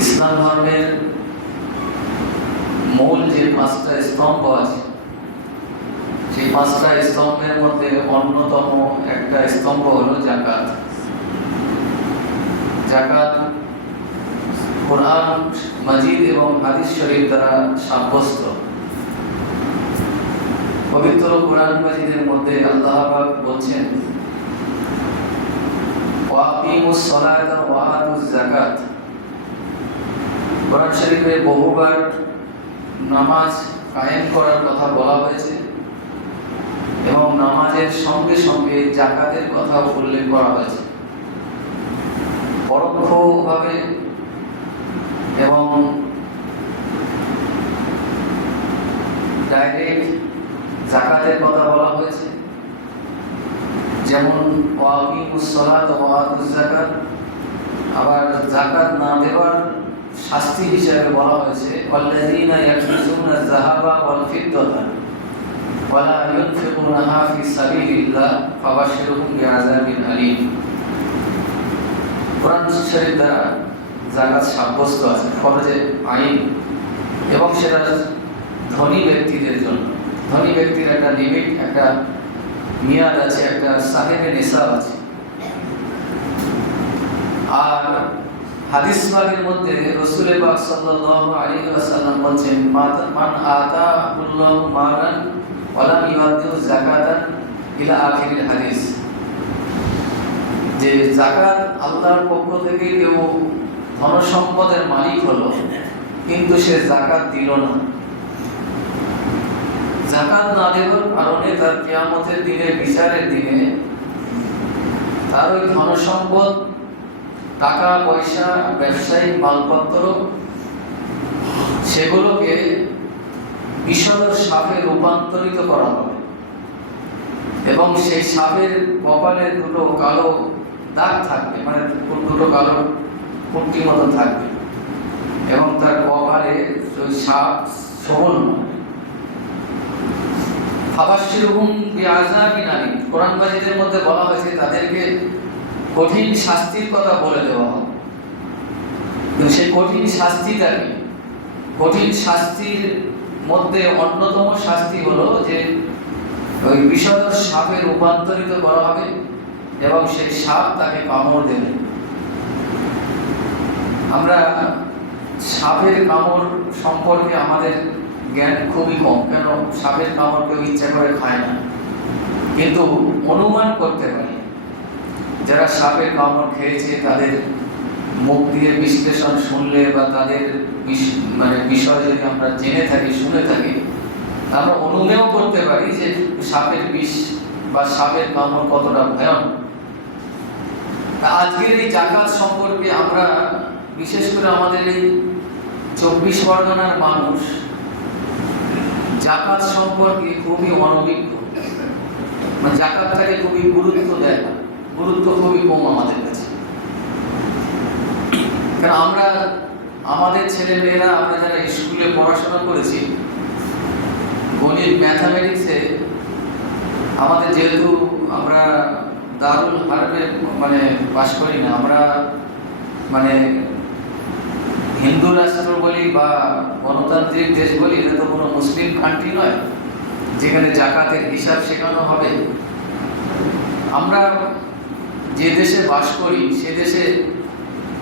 ইসলাম ধর্মের মূল যে পাঁচটা স্তম্ভ আছে, সেই পাঁচটা স্তম্ভের মধ্যে অন্যতম একটা স্তম্ভ হলো জাকাত। জাকাত কোরআন, মাজিদ এবং হাদিস শরীফ দ্বারা সাব্যস্ত। পবিত্র কোরআন, মাজিদের মধ্যে আল্লাহ বলছেন ওয়াকিমুস সালাতা ওয়া আতুজ যাকাত। কোরআন শরীফে বহুবার নামাজ কায়েম করার কথা বলা হয়েছে এবং নামাজের সঙ্গে সঙ্গে জাকাতের কথা উল্লেখ করা হয়েছে। পরোক্ষভাবে এবং ডাইরেক্ট জাকাতের কথা বলা হয়েছে, যেমন যাকাত, আবার জাকাত না দেওয়ার শাস্তি হিসাবে বলা হয়েছে যাহাবা ওয়াল ওয়ালা ইউনফিকুনাহা ফি সাবিলিল্লাহ বিআযাবিন আলীম। শরীফ দ্বারা জাকাত সাব্যস্ত আছে, ফরজে আইন, এবং সেটা ধনী ব্যক্তিদের জন্য। ধনী ব্যক্তির একটা লিমিট, একটা মেয়াদ আছে, একটা সাহেবের নেশাব আছে। আর হাদিস পাকের মধ্যে সাল্লাল্লাহু আলাইহি ওয়াসাল্লাম বলেন মান আতা আল্লাহু ওয়ালাম ইউআদিউ যাকাতান ইলা আখিরিল হাদিস। যে যাকাত আল্লাহর পক্ষ থেকে কেউ ধন সম্পদের মালিক হলো, কিন্তু সে যাকাত দিল না। জাকাত না দেওয়ার কারণে তার কিয়ামতের দিনে, বিচারের দিনে তার ওই ধন সম্পদ টাকা, পয়সা, ব্যবসায়িক মালপত্র, সেগুলোকে বিষধর সাপে রূপান্তরিত করা হবে। এবং সেই সাপের কপালে দুটো কালো দাগ থাকবে মানে দুটো কালো কুর্তি মতো থাকবে। এবং তার কপালে ওই সাপ সবল নয় ফাবাশিরহুম বিআযাবিন আলীম কোরআন মাজিদের মধ্যে বলা হয়েছে তাদেরকে কঠিন শাস্তির কথা বলে দেওয়া হবে কিন্তু সেই কঠিন শাস্তিটা কি? কঠিন শাস্তির মধ্যে অন্যতম শাস্তি হলো যে ওই বিষধর সাপে রূপান্তরিত করা হবে এবং সেই সাপ তাকে কামড় দেবে। আমরা সাপের কামড় সম্পর্কে আমাদের জ্ঞান খুবই কম, কেন? সাপের কামড় কেউ ইচ্ছা করে খায় না। কিন্তু অনুমান করতে পারি। যারা সাপের কামড় খেয়েছে, তাদের মুখ দিয়ে বিশ্লেষণ শুনলে বা তাদের মানে বিষয় যদি আমরা জেনে থাকি, শুনে থাকি, আমরা অনুমেয় করতে পারি যে সাপের বিষ বা সাপের কামড় কতটা ভয়ানক। আজকের এই জাকাত সম্পর্কে আমরা, বিশেষ করে আমাদের এই চব্বিশ পরগনার মানুষ, জাকাত সম্পর্কে খুবই অনভিজ্ঞ। জাকাতটাকে খুবই গুরুত্ব দেয় না। গুরুত্ব খুবই কম আমাদের কাছে। কারণ আমরা, আমাদের ছেলে মেয়েরা আমরা যারা স্কুলে পড়াশোনা করেছি, গণিত ম্যাথামেটিক্সে আমাদের যেহেতু আমরা দারুল হারবে মানে পাশ করি না, আমরা মানে হিন্দু রাষ্ট্র বলি বা গণতান্ত্রিক দেশ বলি, এটা তো কোনো মুসলিম কান্ট্রি নয়, যেখানে জাকাতের হিসাব শেখানো হবে। আমরা যে দেশে বাস করি, সে দেশে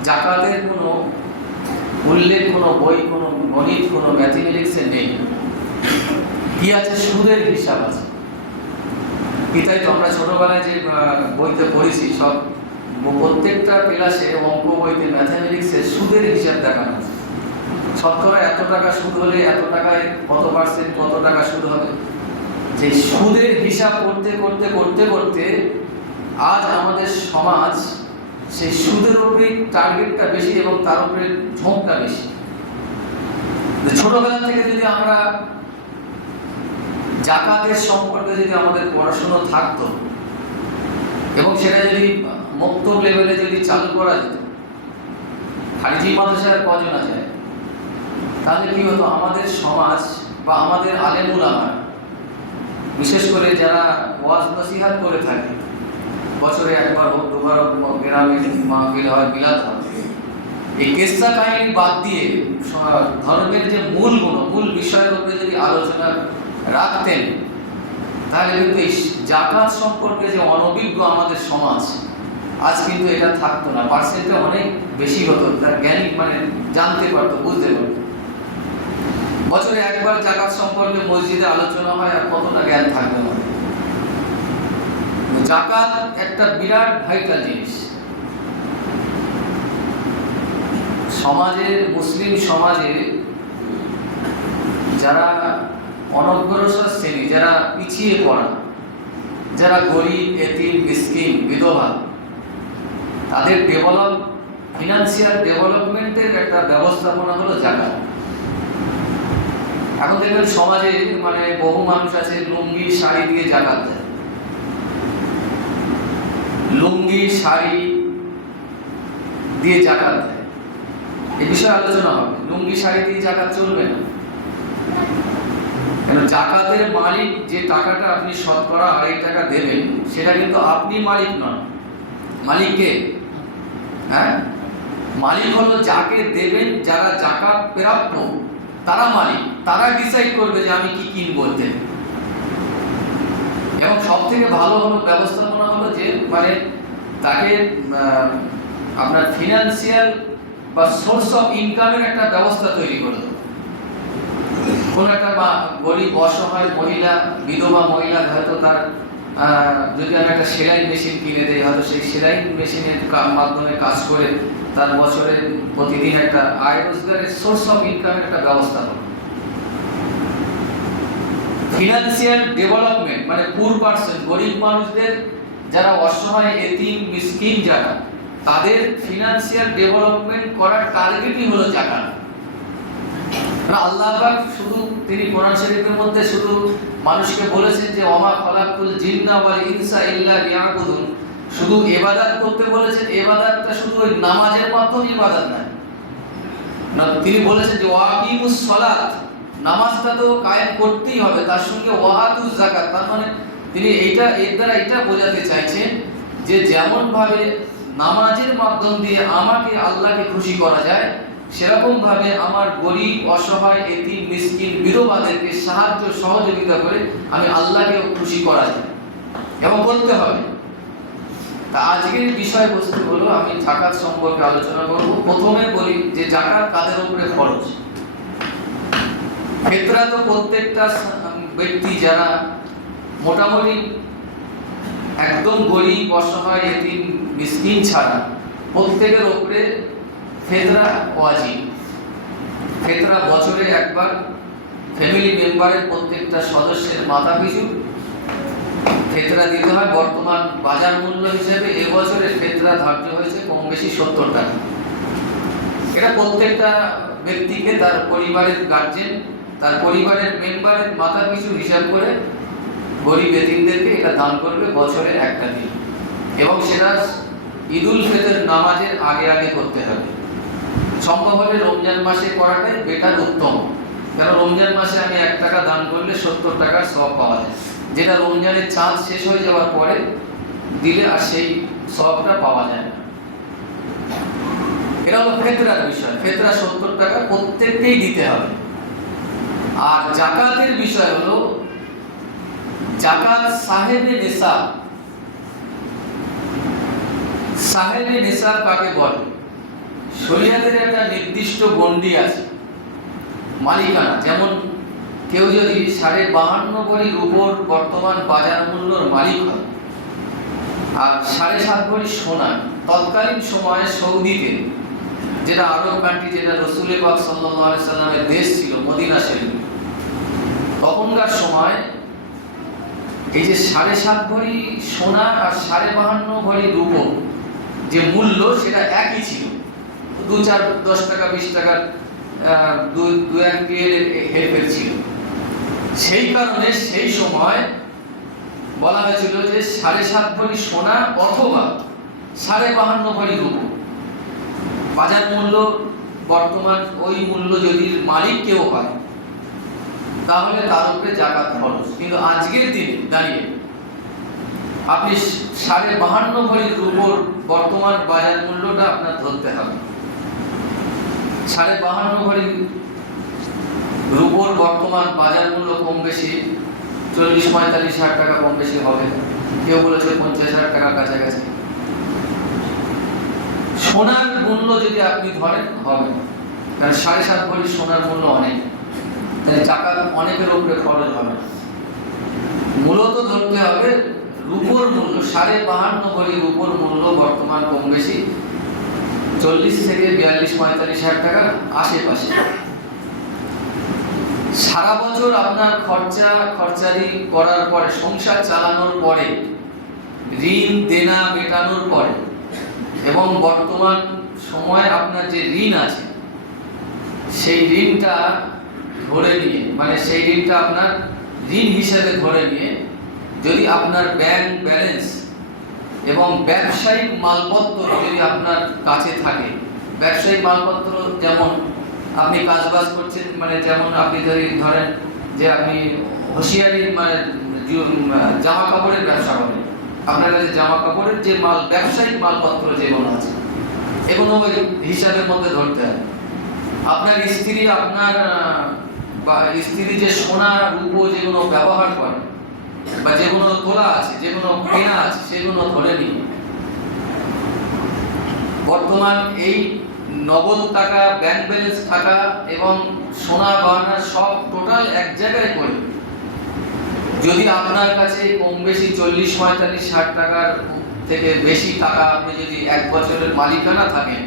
জাকাতের কোনো উল্লেখ কোনো বই, কোনো গণিত, কোনো ম্যাথমেটিক্সে নেই। কি আছে? সুদের হিসাব আছে। এটাই তো আমরা ছোটবেলায় যে বইতে পড়েছি, সব প্রত্যেকটা ক্লাসে অঙ্ক বইতে ম্যাথামেটিক্সে সুদের হিসাব দেখানো আছে। শতকরা এত টাকা সুদ হলে এত টাকায় কত পার্সেন্ট কত টাকা সুদ হবে? যে সুদের হিসাব করতে করতে করতে করতে আজ আমাদের সমাজ সেই সুদের উপরে টার্গেটটা বেশি এবং তার উপরে ঝোঁকটা বেশি। ছোটবেলা থেকে যদি আমরা জাকাতের সম্পর্কে যদি আমাদের পড়াশুনো থাকতো এবং সেটা যদি মুক্ত লেভেলে যদি চালু করা যেত, খারিজি মাদ্রাসার কজন আছে? তাহলে কি হতো? আমাদের সমাজ বা আমাদের আলেমুল আমার, বিশেষ করে যারা ওয়াজ নসিহাত করে থাকে বছরে একবার হোক, দুবার হোক গ্রামে মাহফিল হয়, বিলাত এই কেসা কাহিনী বাদ দিয়ে ধর্মের যে মূল গুণ, মূল বিষয়ের উপরে যদি আলোচনা রাখতেন, তাহলে কিন্তু এই জাকাত সম্পর্কে যে অনভিজ্ঞ আমাদের সমাজ, আজ কিন্তু এটা থাকতো না। পার্সেন্টটা অনেক বেশি হতো, তার জ্ঞানী মানে জানতে পারতো, বুঝতে পারতো। বছরে একবার জাকাত সম্পর্কে মসজিদে আলোচনা হয় আর কতটা জ্ঞান থাকবে না জাকাত একটা বিরাট ভাইটাল জিনিস। সমাজে মুসলিম সমাজে যারা অনগ্রসর শ্রেণি, যারা পিছিয়ে পড়া, যারা গরিব, এতিম, মিসকিন, বিধবা, তাদের ডেভেলপ ফিনান্সিয়াল ডেভেলপমেন্টের একটা ব্যবস্থাপনা হলো জাকাত। এখন দেখবেন সমাজে মানে বহু মানুষ আছে, লুঙ্গি, শাড়ি দিয়ে জাকাত দেয়। লুঙ্গি, শাড়ি দিয়ে জাকাত দেয়। এই বিষয়ে আলোচনা হবে। লুঙ্গি, শাড়ি দিয়ে জাকাত চলবে না। কেন? জাকাতের মালিক যে টাকাটা আপনি শতকরা আড়াই টাকা দেবেন, সেটা কিন্তু আপনি মালিক নন। মালিককে হ্যাঁ? মালিক হলো যাকে দেবেন, যারা জাকাত প্রাপ্য, তারা মালিক। তারা ডিসাইড করবে যে আমি কি কিনবো এতে। এবং সব থেকে ভালো হলো ব্যবস্থাপনা হলো যে মানে তাকে আপনার ফিনান্সিয়াল বা সোর্স অফ ইনকামের একটা ব্যবস্থা তৈরি করে কোন একটা বা, গরিব অসহায় মহিলা, বিধবা মহিলা হয়তো তার যদি আমি একটা সেলাই মেশিন কিনে দেয় হয়তো সেই সেলাই মেশিনের মাধ্যমে কাজ করে তার বছরে প্রতিদিন একটা আয় রোজগারের সোর্স অফ ইনকামের একটা ব্যবস্থা হবে ফিনান্সিয়াল ডেভেলপমেন্ট মানে পুর পার্সন গরিব মানুষদের যারা অসহায়, এতিম মিসকিন যারা, তাদের ফিনান্সিয়াল ডেভেলপমেন্ট করার টার্গেটই হলো জাকাত। আল্লাহ পাক শুধু তিনি কোরআন শরীফের মধ্যে শুধু মানুষকে বলেছেন যে, ওমা খালাকুল জিন্না ওয়াল ইনসা ইল্লা লিয়াবুদুন। শুধু ইবাদত করতে বলেছেন, ইবাদতটা শুধু ওই নামাজের মাধ্যমে ইবাদত না, তিনি বলেছেন যে, ওয়াকিমুস সালাত। নামাজটা তো কায়েম করতেই হবে, তার সঙ্গে ওয়াহাতুজ যাকাত, তার মানে তিনি এইটা, এর দ্বারা এটা বোঝাতে চাইছেন যে যেমন ভাবে নামাজের মাধ্যম দিয়ে আমাকে আল্লাহকে খুশি করা যায় সেরকম ভাবে আমার গরিব, অসহায়, এতিম, মিসকিন, বিধবাদেরকে সাহায্য, সহযোগিতা করে আমি আল্লাহকে খুশি করা যায়। এবং করতে হবে। তা আজকের বিষয়বস্তু হলো, আমি জাকাত সম্পর্কে আলোচনা করব। প্রথমে বলি যে জাকাত কাদের উপরে খরচ ফেতরা তো প্রত্যেকটা ব্যক্তি যারা মোটামুটি একদম গরিব, অসহায়, এতিম, মিসকিন ছাড়া, প্রত্যেকের ওপরে ফেতরা ওয়াজিব। ফেতরা বছরে একবার ফ্যামিলি মেম্বারের প্রত্যেকটা সদস্যের মাথা পিছু ফেতরা দিতে হয়। বর্তমান বাজার মূল্য হিসেবে এবছরে ফেতরা ধার্য হয়েছে কম বেশি সত্তর টাকা। এটা প্রত্যেকটা ব্যক্তিকে, তার পরিবারের গার্জেন তার পরিবারের মেম্বারের মাথা পিছু হিসাব করে গরিব এতিমদেরকে এটা দান করবে বছরে একটা দিন। এবং সেটা ঈদুল ফিতর নামাজের আগে আগে করতে হবে। সম্ভব হলে রমজান মাসে করাটাই বেটার উত্তম। কারণ রমজান মাসে আমি এক টাকা দান করলে সত্তর টাকার সব পাওয়া যায়। যেটা রমজানের চাঁদ শেষ হয়ে যাওয়ার পরে দিলে আর সেই সবটা পাওয়া যায় না। এটা হলো ফেতরার বিষয়। ফেতরা সত্তর টাকা প্রত্যেককেই দিতে হবে। আর জাকাতের বিষয় হলো, জাকাত সাহেবে নেশা। সাহেবে নেশা কাকে বলে? শরীয়তের একটা নির্দিষ্ট গণ্ডি আছে, মালিকানা। যেমন কেউ যদি সাড়ে বাহান্ন ভরির উপর বর্তমান বাজার মূল্যর মালিক হয়, আর সাড়ে সাত ভরি সোনা তৎকালীন সময়ে সৌদিতে, যেটা আরব কান্ট্রি যেটা রসুলে পাক সাল্লামের দেশ ছিল, মদিনা শরীফ তখনকার সময় এই যে সাড়ে সাত ভরি সোনা আর সাড়ে বাহান্ন ভরি রূপো যে মূল্য সেটা একই ছিল। দু চার, দশ টাকা, বিশ টাকার দু এক হেরফের ছিল। সেই কারণে সেই সময় বলা হয়েছিল যে সাড়ে সাত ভরি সোনা অথবা সাড়ে বাহান্ন ভরি রূপো। বাজার মূল্য বর্তমান ওই মূল্য যদি মালিক কেউ পায় তাহলে তার উপরে জাকাত খরচ কিন্তু আজকের দিনে দাঁড়িয়ে আপনি সাড়ে বাহান্ন ভরির উপর বর্তমান বাজার মূল্যটা আপনার ধরতে হবে। সাড়ে বাহান্ন ভরি রুপোর বর্তমান বাজার মূল্য কম বেশি, চল্লিশ পঁয়তাল্লিশ হাজার টাকা কম বেশি হবে। কেউ বলেছে পঞ্চাশ হাজার টাকার কাছাকাছি। সোনার মূল্য যদি আপনি ধরেন, হবে। কারণ সাড়ে সাত ভরি সোনার মূল্য অনেক। তাহলে টাকা অনেকের উপরে খরচ হবে। মূলত ধরতে হবে, রূপোর মূল্য, সাড়ে বাহান্ন ভরি রূপোর মূল্য বর্তমান কম বেশি, চল্লিশ থেকে বিয়াল্লিশ, পঁয়তাল্লিশ হাজার টাকার আশেপাশে। সারা বছর আপনার খরচা, খরচারি করার পরে, সংসার চালানোর পরে, ঋণ, দেনা মেটানোর পরে, এবং বর্তমান সময়ে আপনার যে ঋণ আছে, সেই ঋণটা ধরে নিয়ে মানে সেই ঋণটা আপনার ঋণ হিসেবে ধরে নিয়ে, যদি আপনার ব্যাংক ব্যালেন্স এবং ব্যবসায়িক মালপত্র যদি আপনার কাছে থাকে, ব্যবসায়িক মালপত্র যেমন আপনি কাজবাজ করছেন মানে যেমন আপনি যদি ধরেন যে আপনি হুঁশিয়ারি মানে জামা কাপড়ের ব্যবসা করেন, আপনার কাছে জামা কাপড়ের যে মাল, ব্যবসায়িক মালপত্র যেগুলো আছে, এগুলো হিসাবের মধ্যে ধরতে হবে আপনার স্ত্রী, আপনার বা স্ত্রী যে সোনা রূপো যেগুলো ব্যবহার করে, বা যেগুলো তোলা আছে যেগুলো কেনা আছে সেগুলো ধরে বর্তমান এই নগদ টাকা ব্যাংক ব্যালেন্স থাকা এবং সোনা গয়না সব টোটাল এক জায়গায় করে যদি আপনার কাছে কম বেশি চল্লিশ, পঁয়তাল্লিশ, ষাট টাকার থেকে বেশি টাকা আপনি যদি এক বছরের মালিকানা থাকেন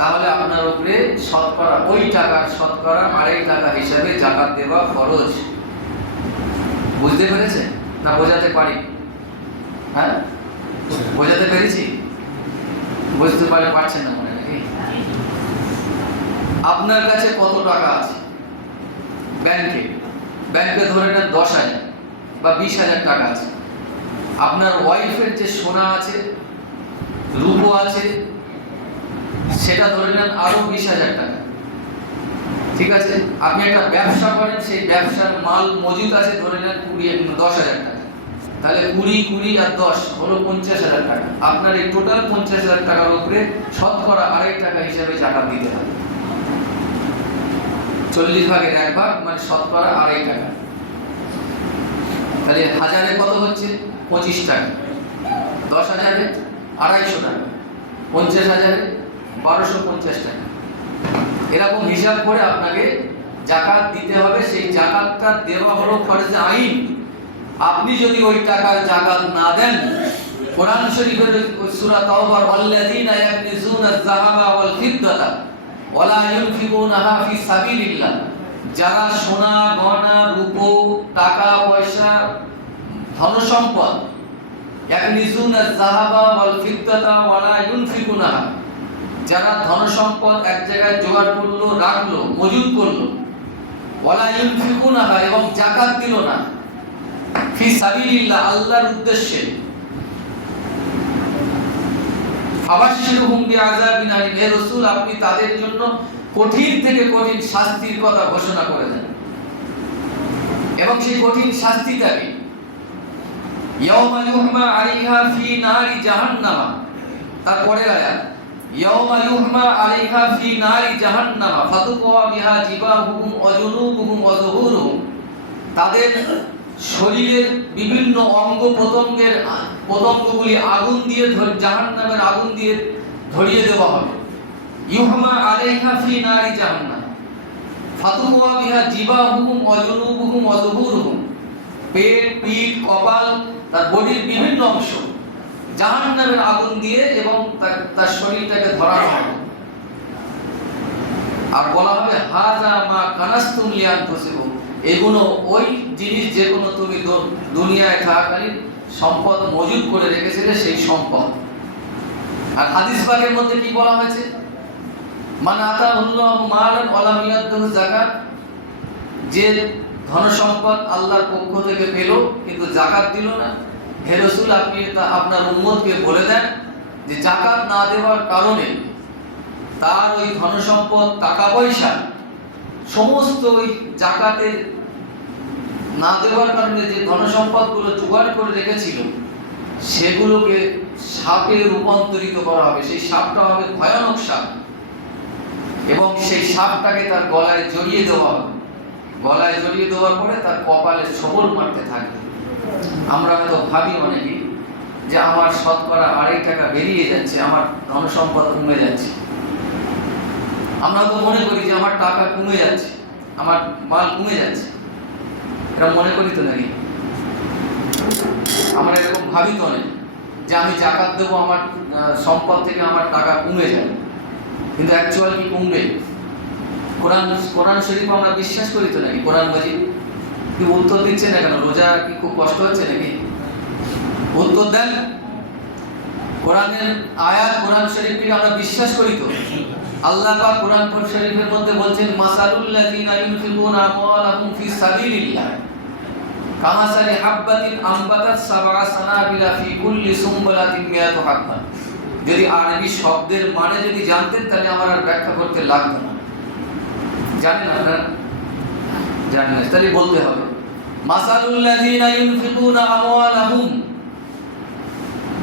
তাহলে আপনার উপরে শতকরা, ওই টাকার শতকরা আড়াই টাকা হিসাবে জাকাত দেওয়া খরচ বুঝতে পেরেছেন? না বোঝাতে পারি? হ্যাঁ? বোঝাতে পেরেছি? বুঝতে পারে পারছেন না মনে নাকি? আপনার কাছে কত টাকা আছে? ব্যাংকে। ব্যাংকে ধরে নেন দশ হাজার বা বিশ হাজার টাকা আছে। আপনার ওয়াইফের যে সোনা আছে, রূপো আছে সেটা ধরে নেন আরও বিশ হাজার টাকা। ঠিক আছে? আপনি একটা ব্যবসা করেন, সেই ব্যবসার মাল মজুদ আছে ধরে নেন কুড়ি, দশ হাজার টাকা। তাহলে কুড়ি কুড়ি আর দশ হলো পঞ্চাশ হাজার টাকা। আপনার এই টোটাল পঞ্চাশ হাজার টাকার উপরে শতকরা আড়াই টাকা হিসাবে টাকা দিতে হবে। চল্লিশ ভাগের এক ভাগ মানে শতকরা আড়াই টাকা। তাহলে হাজারে কত হচ্ছে? পঁচিশ টাকা। দশ হাজারে আড়াইশো টাকা। পঞ্চাশ হাজারে বারোশো পঞ্চাশ টাকা। এরকম হিসাব করে আপনাকে জাকাত দিতে হবে। সেই জাকাতটা দেওয়া হলো ফরজে আইন। আপনি যদি ওই টাকার জাকাত না দেন, কোরআন শরীফের সূরা তাওবার ওয়াল্লাযীনা ইয়াকনিজুনা আয-যাহাবা ওয়াল ফিদ্দাতা ওয়ালা ইউনফিকুনাহা ফি সাবিলিল্লাহ। যারা সোনা গয়না রূপো, টাকা, পয়সা ধন সম্পদ ইয়াকনিজুনা আয-যাহাবা ওয়াল ফিদ্দাতা ওয়ালা ইউনফিকুনাহা যারা ধন সম্পদ এক জায়গায় জোগাড় করল, রাখল মজুদ করল এবং জাকাত দিল না। ফি সাবিলিল্লাহ, আল্লাহর উদ্দেশ্যে। আপনি তাদের জন্য কঠিন থেকে কঠিন শাস্তির কথা ঘোষণা করে দেন। এবং সেই কঠিন শাস্তিটা কি ইয়াউমা ইউহমা আলাইহা ফি নারি জাহান্নামা। তারপরে আয়াত আলাইহা ফি নারি জাহান্নামা ফাতুকুয়া বিহা জিবাহুম ওয়া জুনুবুহুম ওয়া যুহুরুহুম তাদের শরীরের বিভিন্ন অঙ্গ প্রত্যঙ্গের প্রত্যঙ্গগুলি আগুন দিয়ে জাহান্নামের আগুন দিয়ে ধরিয়ে দেওয়া হবে। ইউহমা আলাইহা ফি নারি জাহান্নাম। ফাতুকুয়া বিহা জিবাহুম ওয়া জুনুবুহুম ওয়া যুহুরুহুম পেট, পিঠ, কপাল, তার বডির বিভিন্ন অংশ। জাহান্নামের আগুন দিয়ে এবং তার শরীরটাকে ধরানো হবে আর বলা হবে, হাজা মা কানাস্তুম লিয়ানফুসিকুম। এগুলো ওই জিনিস যেগুলো তুমি দুনিয়ায় থাকাকালীন সম্পদ মজুদ করে রেখেছিলে, সেই সম্পদ। আর হাদিস পাকের মধ্যে কি বলা হয়েছে? মান আতা উল্লাহ মালান ইয়াদহু যাকাত। যে ধন সম্পদ আল্লাহর পক্ষ থেকে পেল, কিন্তু জাকাত দিল না। হে রাসূল, আপনি আপনার উম্মতকে বলে দেন যে জাকাত না দেওয়ার কারণে তার ওই ধন সম্পদ টাকা পয়সা সমস্ত ওই জাকাতের না দেওয়ার কারণে যে ধন সম্পদগুলো জোগাড় করে রেখেছিল, সেগুলোকে সাপে রূপান্তরিত করা হবে। সেই সাপটা হবে ভয়ানক সাপ। এবং সেই সাপটাকে তার গলায় জড়িয়ে দেওয়া হবে। গলায় জড়িয়ে দেওয়ার পরে তার কপালে সবল মারতে থাকবে। আমরা হয়তো ভাবি অনেকে যে আমার শতকরা আড়াই টাকা বেরিয়ে যাচ্ছে, আমার ধনসম্পদ কমে যাচ্ছে। আমরা তো মনে করি যে আমার টাকা কমে যাচ্ছে, আমার মাল কমে যাচ্ছে। এটা মনে করি তো নাকি? আমরা এরকম ভাবি তো অনেক যে আমি জাকাত দেবো, আমার সম্পদ থেকে আমার টাকা কমে যাবে কিন্তু অ্যাকচুয়াল কি কমবে? কোরআন কোরআন শরীফ আমরা বিশ্বাস করি তো নাকি? কোরআন মজিদ কি উত্তর দিচ্ছে না কেন? রোজা কি খুব কষ্ট হচ্ছে নাকি? উত্তর দেন। কোরআনের আয়াত কোরআন শরীফকে আমরা বিশ্বাস করি তো। আল্লাহ পাক কোরআন শরীফের মধ্যে বলছেন মাসালুল লাযিনা ইউনফিকুনা আমওয়ালাহুম ফি সাবিলিল্লাহ। কামাসালি হাববাতিন আমবাতাত সাবআ সানাবিলা ফি কুল্লি সুমবুলাতিন মিয়াতু হাব্বা যদি আরবি শব্দের মানে যদি জানতেন, তাহলে আমার আর ব্যাখ্যা করতে লাগতো না। জানেন আপনারা? জানেন না, তাহলে বলতে হবে। ইউনফিকুনা আমওয়ালাহুম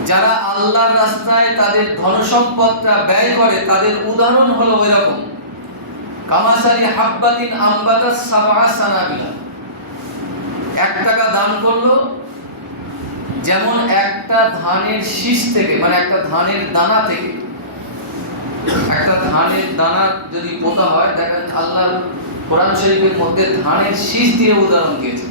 যারা আল্লাহর রাস্তায় তাদের ধনসম্পদটা ব্যয় করে তাদের উদাহরণ হলো এরকম। হাব্বাতিন আম্বাতা সাবা সানাবিলা। এক টাকা দান করল যেমন একটা ধানের শীষ থেকে মানে একটা ধানের দানা থেকে। একটা ধানের দানা যদি পোতা হয় দেখেন আল্লাহ কোরআন শরীফের মধ্যে ধানের শীষ দিয়ে উদাহরণ দিয়েছে।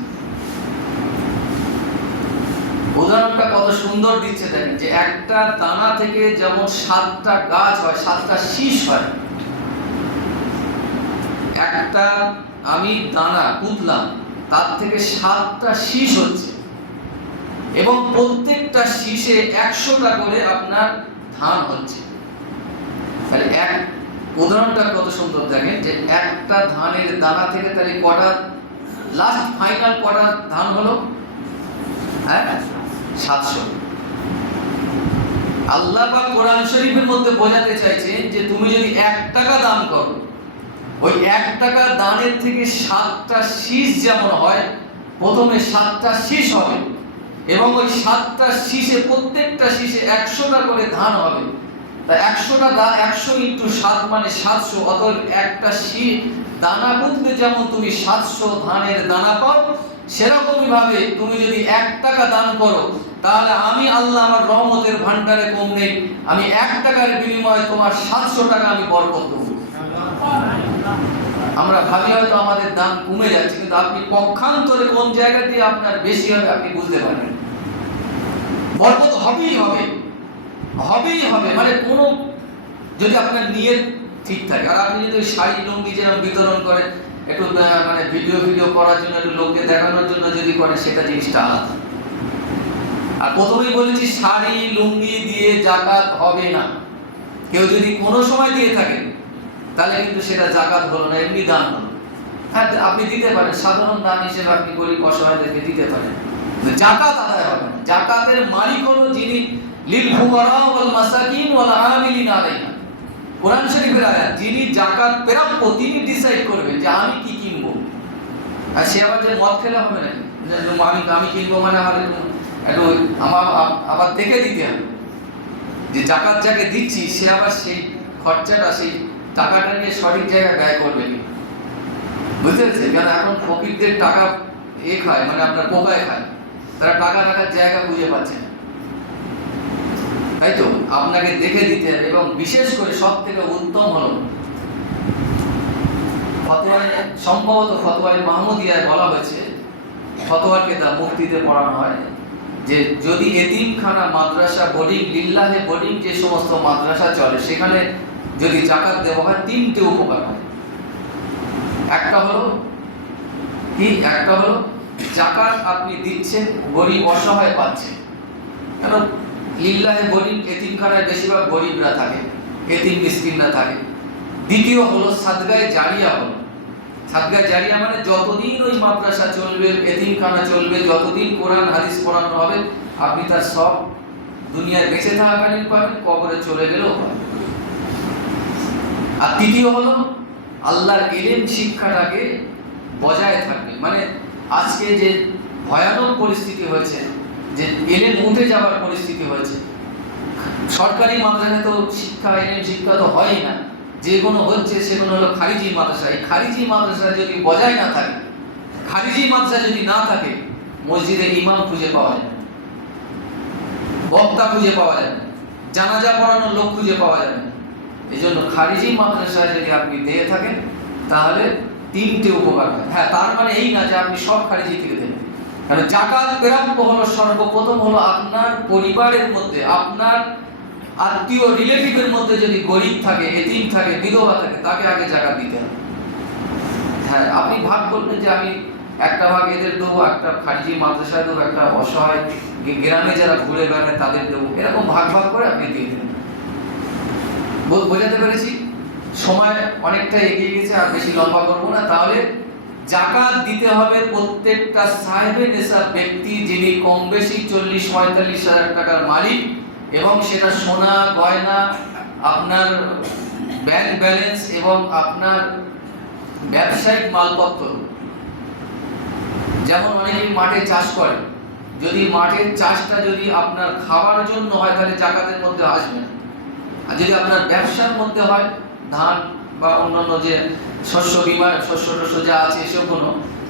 উদাহরণটা কত সুন্দর দিচ্ছে দেখেন যে একটা দানা থেকে যেমন সাতটা গাছ হয়, সাতটা শীষ হয়, একটা আমি দানা পুতলাম, তার থেকে সাতটা শীষ হচ্ছে। এবং প্রত্যেকটা শীষে একশোটা করে আপনার ধান হচ্ছে। তাহলে এক উদাহরণটা কত সুন্দর দেখেন যে একটা ধানের দানা থেকে তাহলে কটা লাস্ট ফাইনাল কটা ধান হলো? হ্যাঁ? সাতশো। আল্লাহ পাক কোরআন শরীফের মধ্যে বোঝাতে চাইছেন যে তুমি যদি এক টাকা দান করো, ওই এক টাকা দানের থেকে সাতটা শীষ যেমন হয়, প্রথমে সাতটা শীষ হবে এবং ওই সাতটা শীষে প্রত্যেকটা শীষে একশোটা করে ধান হবে। তা একশোটা দা একশো ইন্টু সাত মানে সাতশো, অতএব একটা শীষ দানা পুঁতলে যেমন তুমি সাতশো ধানের দানা পাও, সেরকমই ভাবে তুমি যদি এক টাকা দান করো, তাহলে আমি আল্লাহ আমার রহমতের ভান্ডারে কম নেই। আমি এক টাকার বিনিময়ে তোমার সাতশো টাকা আমি বরকত দেবো। আমরা ভাবি হয়তো আমাদের দাম কমে যাচ্ছে, কিন্তু আপনি পক্ষান্তরে কোন জায়গা আপনার বেশি হবে আপনি বুঝতে পারবেন। বরকত হবেই হবে। হবেই হবে মানে কোনো যদি আপনার নিয়ত ঠিক থাকে, আর আপনি যদি শাড়ি লুঙ্গি যেরকম বিতরণ করেন একটু মানে ভিডিও ভিডিও করার জন্য, একটু লোককে দেখানোর জন্য যদি করে, সেটা জিনিসটা আলাদা। আর প্রথমেই বলেছি শাড়ি, লুঙ্গি দিয়ে জাকাত হবে না। কেউ যদি কোনো সময় দিয়ে থাকেন তাহলে কিন্তু সেটা জাকাত হলো না, এমনি দান হলো। হ্যাঁ আপনি দিতে পারেন, সাধারণ দান হিসেবে আপনি গরিব অসহায়দেরকে দিতে পারেন। জাকাত আদায় হবে না। জাকাতের মালিক হলো যিনি লিল যিনি জাকাত তিনি ডিসাইড করবেন যে আমি কি কিনবো। আর সে আবার যে মদ খেলে হবে না আমি আমি কিনবো মানে আমার একটু- আমার আবার দেখে দিতে হবে। যে জাকাত যাকে দিচ্ছি, সে আবার সেই খরচাটা, সেই টাকাটা নিয়ে সঠিক জায়গায় ব্যয় করবে কি? বুঝতে পেরেছেন? কারণ এখন ফকিরদের টাকা এ খায় মানে আপনার পোকায় খায়। তারা টাকা রাখার জায়গা খুঁজে পাচ্ছে না। তাই তো? আপনাকে দেখে দিতে হবে এবং বিশেষ করে সব থেকে উত্তম হলো সম্ভবত ফতোয়ায় মাহমুদিয়ায় বলা হয়েছে, ফতোয়ার কেতাব মুক্তিতে পড়ানো হয় যে যদি এতিমখানা, মাদ্রাসা, বোর্ডিং, লিল্লাহে বোর্ডিং যে সমস্ত মাদ্রাসা চলে, সেখানে যদি জাকাত দেওয়া হয়, তিনটে উপকার হয়। একটা হলো কি? একটা হলো জাকাত আপনি দিচ্ছেন, গরিব অসহায় পাচ্ছেন। কেন? লিল্লাহে গরিব এতিমখানায় বেশিরভাগ গরিবরা থাকে, এতিম মিসকিনরা থাকে। দ্বিতীয় হলো সাদগায় জারিয়া হলো। সাদগায় জারিয়া মানে যতদিন ওই মাদ্রাসা চলবে, এতিমখানা চলবে, যতদিন কোরআন, হাদিস পড়ানো হবে, আপনি তার সব দুনিয়ায় বেঁচে থাকাকালীন পাবেন, কবরে চলে গেলেও পাবেন। আর তৃতীয় হলো আল্লাহর এলেম শিক্ষাটাকে বজায় থাকবে। মানে আজকে যে ভয়ানক পরিস্থিতি হয়েছে যে এলেম উঠে যাওয়ার পরিস্থিতি হয়েছে সরকারি মাদ্রাসায় তো শিক্ষা এলেম শিক্ষা তো হয়ই না যেগুলো হচ্ছে সেগুলো হলো খারিজি মাদ্রাসা এই খারিজি মাদ্রাসা যদি বজায় না থাকে, খারিজি মাদ্রাসা যদি না থাকে, মসজিদে ইমাম খুঁজে পাওয়া যায়। বক্তা খুঁজে পাওয়া যায় না। জানাজা পড়ানোর লোক খুঁজে পাওয়া যাবে না। এই জন্য খারিজি মাদ্রাসায় যদি আপনি দিয়ে থাকেন, তাহলে তিনটে উপকার হয় হ্যাঁ তার মানে এই না যে আপনি সব খারিজি থেকে কারণ জাকাত প্রাপ্য হলো সর্বপ্রথম হলো আপনার পরিবারের মধ্যে, আপনার আত্মীয় রিলেটিভের মধ্যে যদি গরিব থাকে, এতিম থাকে, বিধবা থাকে, তাকে আগে জাকাত দিতে হবে। হ্যাঁ আপনি ভাগ করবেন যে আমি একটা ভাগ এদের দেবো, একটা খারিজি মাদ্রাসায় দেবো, একটা অসহায় গ্রামে যারা ঘুরে বেড়ায় তাদের দেবো। এরকম ভাগ ভাগ করে আপনি দিয়ে দেবেন। বোঝাতে পেরেছি? সময় অনেকটা এগিয়ে গেছে, আর বেশি লম্বা করব না। তাহলে জাকাত দিতে হবে প্রত্যেকটা সাহেবে নেশা ব্যক্তি যিনি কম বেশি চল্লিশ, পঁয়তাল্লিশ হাজার টাকার মালিক এবং সেটা সোনা, গয়না, আপনার ব্যাংক ব্যালেন্স এবং আপনার ব্যবসায়িক মালপত্র। যেমন অনেকেই মাঠে চাষ করে। যদি মাঠের চাষটা যদি আপনার খাওয়ার জন্য হয়, তাহলে জাকাতের মধ্যে আসবে আর যদি আপনার ব্যবসার মধ্যে হয়, ধান বা অন্যান্য যে শস্য বিমা, শস্য টস্য যা আছে এসব কোনো,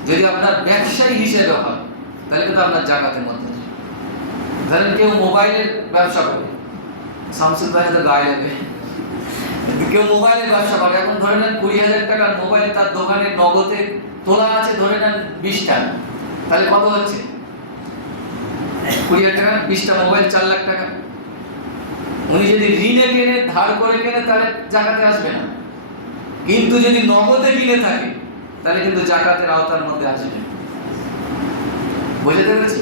যদি আপনার ব্যবসায়ী হিসেবে হয়, তাহলে কিন্তু আপনার জাকাতের মধ্যে ধরেন কেউ মোবাইলের ব্যবসা করে, শামসুল ভাই তো গায়ে লাগে। কেউ মোবাইলের ব্যবসা করে, এখন ধরে নেন কুড়ি হাজার টাকার মোবাইল তার দোকানে নগদে তোলা আছে, ধরে নেন বিশটা। তাহলে কত হচ্ছে? কুড়ি হাজার টাকা, বিশটা মোবাইল, চার লাখ টাকা। উনি যদি ঋণে কেনে, ধার করে কেনে, তাহলে জাকাতে আসবে না। কিন্তু যদি নগদে কিনে থাকে, তাহলে কিন্তু জাকাতের আওতার মধ্যে আসবে। বুঝতে পেরেছি?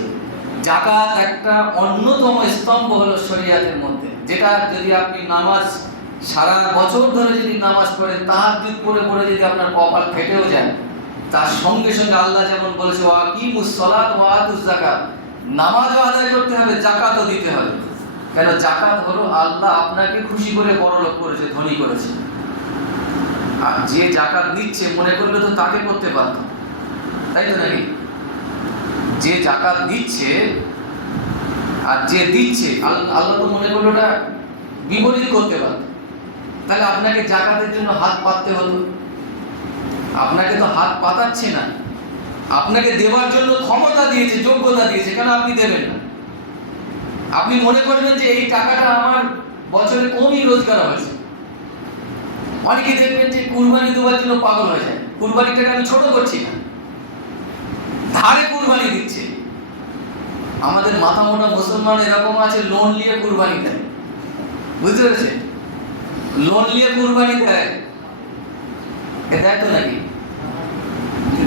জাকাত একটা অন্যতম স্তম্ভ হলো শরিয়াতের মধ্যে। যেটা যদি আপনি নামাজ, সারা বছর ধরে যদি নামাজ পড়েন দিক পড়ে পড়ে যদি আপনার কপাল ফেটেও যায়, তার সঙ্গে সঙ্গে আল্লাহ যেমন বলেছে ওয়াকিমুস সালাত ওয়া আতুজ যাকাত। নামাজও আদায় করতে হবে, জাকাতও দিতে হবে। কেন? জাকাত হলো আল্লাহ আপনাকে খুশি করে বড় লোক করেছে, ধনী করেছে। যে জাকাত দিচ্ছে মনে করলে তো তাকে করতে পারত। তাই তো নাকি? যে জাকাত দিচ্ছে আর যে দিচ্ছে, আল- আল্লাহ তো মনে করল ওটা বিপরীত করতে পারত। তাহলে আপনাকে জাকাতের জন্য হাত পাততে হতো। আপনাকে তো হাত পাতাচ্ছে না। আপনাকে দেওয়ার জন্য ক্ষমতা দিয়েছে, যোগ্যতা দিয়েছে, কেন আপনি দেবেন না? আপনি মনে করবেন যে এই টাকাটা আমার বছরে কমই রোজগার হয়েছে। অনেকে দেখবেন যে কুরবানি দেওয়ার জন্য পাগল হয়ে যায়। কুরবানিটাকে আমি ছোট করছি না। ধারে কুরবানি দিচ্ছে। আমাদের মাথা মোটা মুসলমান এরকম আছে, লোন নিয়ে কুরবানি দেয়। বুঝতে পেরেছে লোন নিয়ে কুরবানি দেয়। এ দেয় তো নাকি?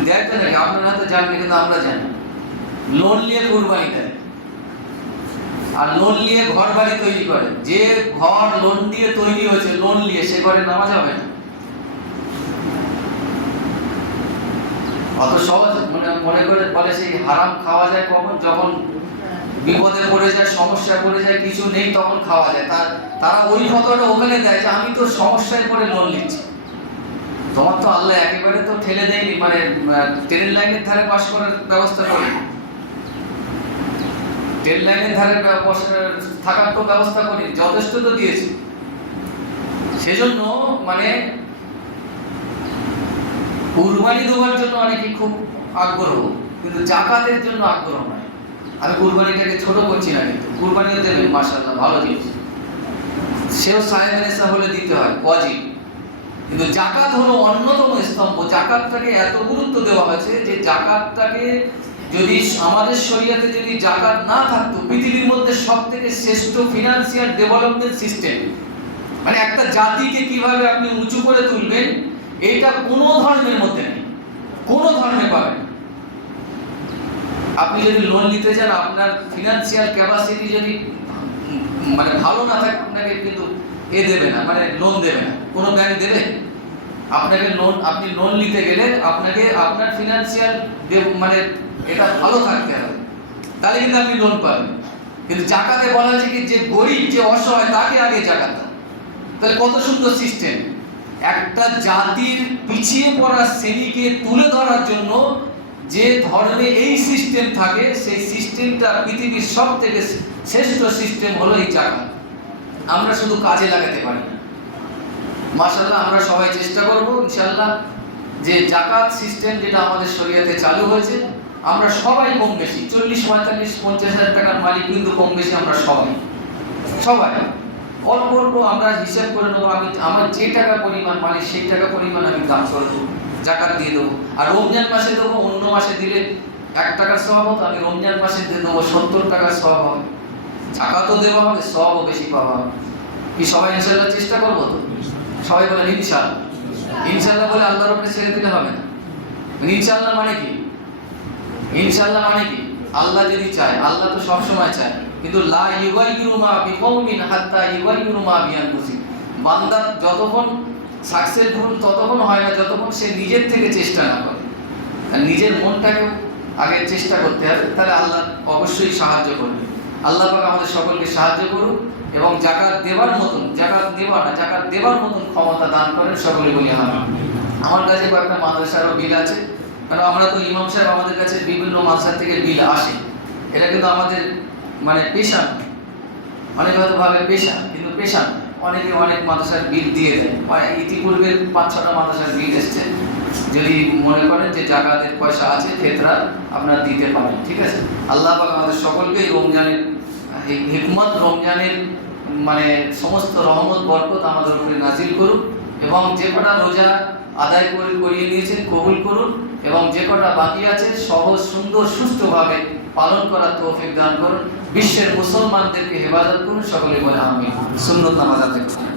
দেয় তো নাকি? আপনারা তো জানবে কিন্তু আমরা জানি। লোন নিয়ে কুরবানি দেয়। আর লোন নিয়ে ঘর বাড়ি তৈরি করে। যে ঘর লোন দিয়ে তৈরি হয়েছে, লোন নিয়ে সে ঘরে নামাজ হবে না। অত সহজ, মনে মনে করে বলে সেই হারাম খাওয়া যায় কখন? যখন বিপদে পড়ে যায়, সমস্যা পড়ে যায়, কিছু নেই, তখন খাওয়া যায়। তার তারা ওই ফটোটা ওখানে দেয় যে, আমি তো সমস্যায় পড়ে লোন নিচ্ছি। তোমার তো আল্লাহ একেবারে তো ঠেলে দেয়নি মানে ট্রেন লাইনের ধারে পাশ করার ব্যবস্থা করে ট্রেন লাইনের ধারে থাকার তো ব্যবস্থা করি, যথেষ্ট তো দিয়েছি। সেজন্য মানে কুরবানি দেওয়ার জন্য অনেকে খুব আগ্রহ, কিন্তু জাকাতের জন্য আগ্রহ নয় আমি কুরবানিটাকে ছোট করছি না কিন্তু, কুরবানিও দেবেন ভালো জিনিস। সেও সাহেব হলে দিতে হয়, ওয়াজিব। কিন্তু জাকাত হলো অন্যতম স্তম্ভ, জাকাতটাকে এত গুরুত্ব দেওয়া হয়েছে যে জাকাতটাকে যদি আমাদের শরীয়তে যদি জাকাত না থাকতো, পৃথিবীর মধ্যে সব থেকে শ্রেষ্ঠ ফিনান্সিয়াল ডেভেলপমেন্ট সিস্টেম মানে একটা জাতিকে কীভাবে আপনি উঁচু করে তুলবেন, এটা কোনো ধর্মের মধ্যে নেই, কোনো ধর্মে পাবেন আপনি যদি লোন নিতে চান, আপনার ফিনান্সিয়াল ক্যাপাসিটি যদি মানে ভালো না থাকে, আপনাকে কিন্তু এ দেবে না মানে লোন দেবে না। কোনো ব্যাংক দেবে? আপনাকে লোন আপনি লোন নিতে গেলে আপনাকে আপনার ফিনান্সিয়াল মানে এটা ভালো থাকতে হবে তাহলে কিন্তু আপনি লোন পাবেন। কিন্তু জাকাতে বলা হয়েছে কি, যে গরিব, যে অসহায়, তাকে আগে জাকাত তাহলে কত সুন্দর সিস্টেম একটা জাতির পিছিয়ে পড়া শ্রেণীকে তুলে ধরার জন্য যে ধরনের এই সিস্টেম থাকে, সেই সিস্টেমটা পৃথিবীর সব থেকে শ্রেষ্ঠ সিস্টেম হলো এই জাকাত। আমরা শুধু কাজে লাগাতে পারি না। মাশাল্লাহ আমরা সবাই চেষ্টা করব ইনশাল্লাহ যে জাকাত সিস্টেম যেটা আমাদের শরীয়তে চালু হয়েছে আমরা সবাই কম বেশি, চল্লিশ, পঁয়তাল্লিশ, পঞ্চাশ হাজার টাকার মালিক, কিন্তু কম বেশি আমরা সবাই। সবাই। অল্প অল্প আমরা হিসাব করে নেব, আমি, আমার যে টাকা পরিমাণ মালিক, সেই টাকা পরিমাণ আমি দান করে দেবো, জাকাত দিয়ে দেবো। আর রমজান মাসে দেবো, অন্য মাসে দিলে এক টাকার সব হতো, আমি রমজান মাসে দিয়ে দেবো সত্তর টাকার সব হবে। জাকাতও দেওয়া হবে সবও বেশি পাওয়া হবে। কি সবাই ইনশাল্লাহ চেষ্টা করব তো? সবাই বলেন ইনশাল্লাহ ইনশাল্লাহ বলে আল্লাহর উপরে ছেড়ে দিলে হবে না। ইনশাল্লাহ মানে কি? ইনশাল্লাহ মানে কি? আল্লাহ যদি চায়, আল্লাহ তো সব সময় চায়। কিন্তু লা ইউগাইয়িরু মা বিকৌমিন হাত্তা ইউগাইয়িরু মা বিআনফুসিহিম বান্দা যতক্ষণ সাকসেসফুল ততক্ষণ হয় না, যতক্ষণ সে নিজের থেকে চেষ্টা না করে। আর নিজের মনটাকে আগে চেষ্টা করতে হবে, তাহলে আল্লাহ অবশ্যই সাহায্য করবে। আল্লাহ পাক আমাদের সকলকে সাহায্য করুন এবং জাকাত দেবার মতন, জাকাত দেওয়া না, জাকাত দেওয়ার মতন ক্ষমতা দান করেন সকলে বলি আমি আমার কাছে কয়েকটা মাদ্রাসারও বিল আছে। কারণ আমরা তো ইমাম সাহেব আমাদের কাছে বিভিন্ন মাদ্রাসা থেকে বিল আসে। এটা কিন্তু আমাদের মানে পেশা। অনেকে হয়তো ভাবে পেশা, কিন্তু পেশা অনেকে অনেক মাদ্রাসার বিল দিয়ে দেয়। বা ইতিপূর্বে পাঁচ, ছটা মাদ্রাসার বিল এসছে। যদি মনে করেন যে জাকাতের পয়সা আছে, ফেতরা আপনারা দিতে পারেন, ঠিক আছে? আল্লাহ পাক আমাদের সকলকে রমজানের হিকমত, রমজানের মানে সমস্ত রহমত, বরকত আমাদের উপরে নাজিল করুন এবং যে কটা রোজা আদায় করে, করিয়ে নিয়েছেন কবুল করুন। এবং যে কটা বাকি আছে সহজ সুন্দর, সুস্থভাবে পালন করার তৌফিক দান করুন। বিশ্বের মুসলমানদেরকে হেফাজত করুন, সকলে বলে আমি সুন্দর নামাজ আদায় করুন।